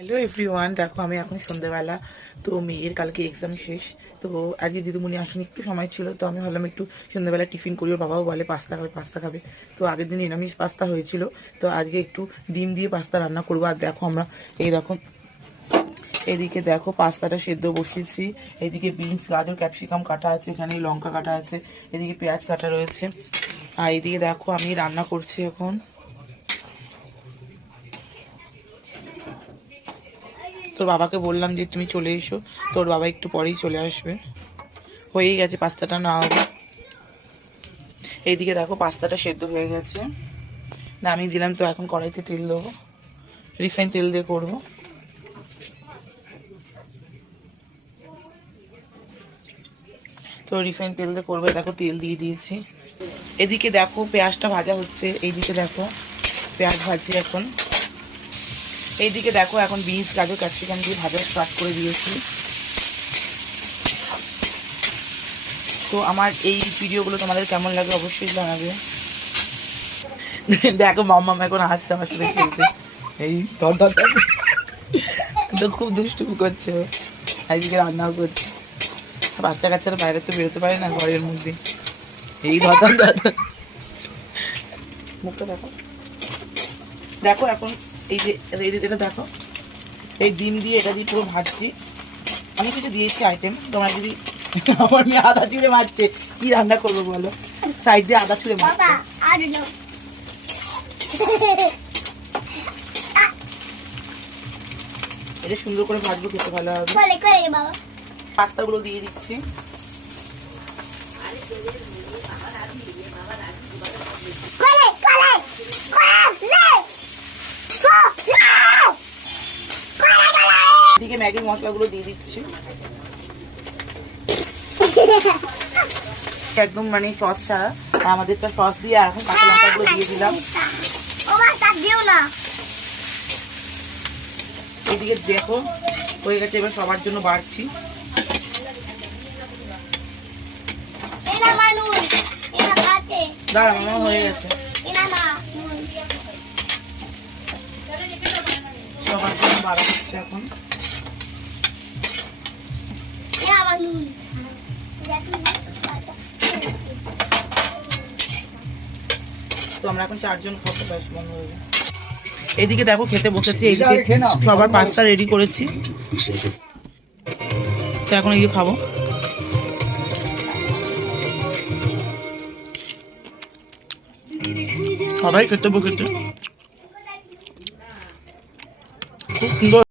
Hello everyone, দেখো আমি এখন সন্ধ্যেবেলা। তো মেয়ের কালকে এক্সাম শেষ। তো আজকে দিদিমণি আসুন, একটু সময় ছিল, তো আমি ভাবলাম একটু সন্ধ্যেবেলা টিফিন করি। ওর বাবাও বলে পাস্তা খাবে। তো আগের দিন নিরামিষ পাস্তা হয়েছিল, তো আজকে একটু ডিম দিয়ে পাস্তা রান্না করবো। আর দেখো আমরা এদিকে দেখো পাস্তাটা সেদ্ধ বসিয়েছি। এদিকে বিনস, গাজর, ক্যাপসিকাম কাটা আছে, এখানে লঙ্কা কাটা আছে, এদিকে পেঁয়াজ কাটা রয়েছে। আর এদিকে দেখো আমি রান্না করছি এখন। তোর বাবাকে বললাম যে তুমি চলে এসো, তোর বাবা একটু পরেই চলে আসবে। হয়েই গেছে পাস্তাটা, না হবে। এইদিকে দেখো পাস্তাটা সেদ্ধ হয়ে গেছে, নামিয়ে দিলাম। তো এখন কড়াইতে তেল দেবো, রিফাইন তেল দিয়ে করবো। তো রিফাইন তেল দিয়ে করবো, দেখো তেল দিয়ে দিয়েছি। এদিকে দেখো পেঁয়াজটা ভাজা হচ্ছে, এইদিকে দেখো পেঁয়াজ ভাজছি এখন। এইদিকে দেখো এখন বিনস, গাজর, ক্যাপসিকাম দিয়ে ভাজা স্টার্ট করে দিয়েছি। তো আমার এই ভিডিওগুলো তোমাদের কেমন লাগে অবশ্যই জানাবে। দেখো মাম্মা এখন হাসছে আমার সাথে খেলতে, এই ধর ধর তো খুব দুষ্টুমি করছে। এইদিকে রান্নাও করছে। বাচ্চা কাচ্চারা বাইরে তো বেরোতে পারে না, ঘরের মধ্যে। এই ধর ধর ধর মুখটা দেখো। দেখো এখন এই যে এটা দেখো, এই ডিম দিয়ে এটা দিয়ে পুরো ভাজছি। অনেক কিছু দিয়েছি আইটেম। তোমরা যদি আমার মেয়ে আদা চুড়ে মারছে, কি রান্না করবো বলো? সাইড দিয়ে আদা চুড়ে মারছে। এটা সুন্দর করে ভাজবো, খেতে ভালো হবে। পাস্তাগুলো দিয়ে দিচ্ছি। এদিকে ম্যাগি মশলাগুলো দিয়ে দিচ্ছি একদম, মানে সস ছাড়া। আমাদেরটা সস দিয়ে এখন কাঁচা লঙ্কাগুলো দিয়ে দিলাম। এদিকে দেখো হয়ে গেছে, এবার সবার জন্য বাড়ছি। দাঁড়া, আমার হয়ে গেছে। সবার জন্য বাড়া হচ্ছে এখন। তো আমরা এখন 4 জন খাবো, ব্যাস বন্ধ হয়ে যাবে। এদিকে দেখো খেতে বসেছি, এইদিকে সবার পাস্তা রেডি করেছি। তো এখন এই যে খাবো। সবাই খেতে বসেছে, খুব সুন্দর।